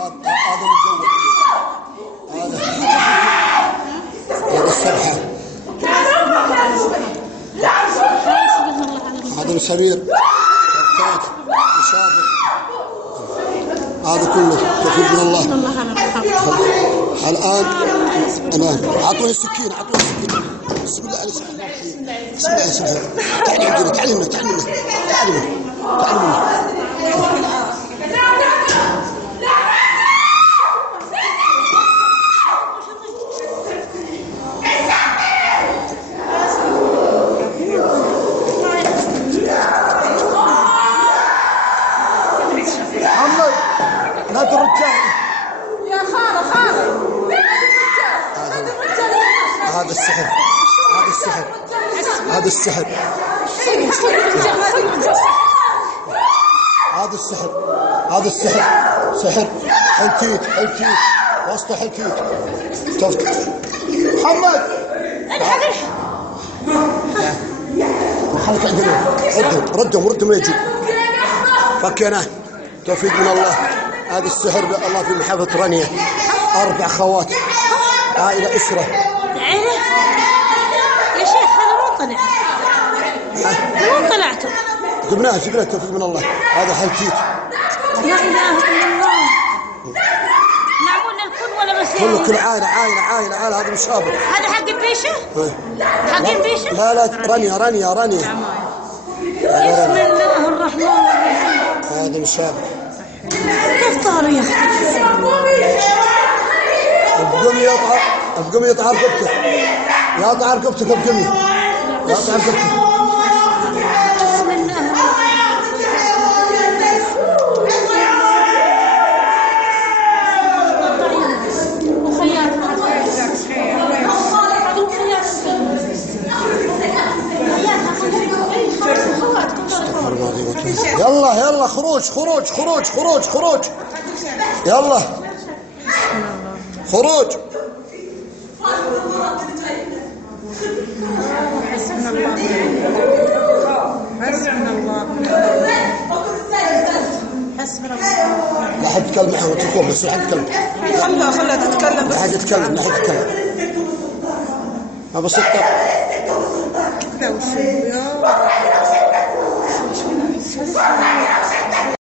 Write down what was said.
هذا مجود. هذا السبحة. هذا السرير. كركات مسافر. هذا كله توفيق من الله. الآن أنا أعطوني السكين، أعطوني السكين. بسم الله عليه الصلاة والسلام. تعالي عندنا، تعالي هنا، تعالي هنا، تعالي هنا، تعالي هنا. محمد نادي الرجال يا خالة هذا السحر، هذا السحر، هذا السحر، هذا السحر، هذا السحر، سحر حلكيك حلكيك وسط حلكيك. محمد محلك عندنا، ردهم يجوا. فكيناه توفيق من الله. هذا السحر الله في محافظة رانيا. 4 خوات، عائلة أسرة. يا شيخ هذا مو طلع، مو طلعتوا جبناه توفيق من الله. هذا حلكيك. لا إله إلا الله. معمول للكل ولا بس كل عائلة هذا مشابه. هذا حق البيشة؟ حق البيشة؟ لا رانيا. بسم الله الرحمن الرحيم. هذا مشابه. كيف طاروا يا أختي؟ القمي يطعر ركبته. يطعر ركبتك القمي. يطعر ركبتك. يلا خروج يلا خروج. حسبنا الله حسبنا الله. لا حد يتكلم معه وتكون بس لا حد يتكلم. خلها تتكلم بس. لا حد يتكلم ما بسيط. كذا وشو يا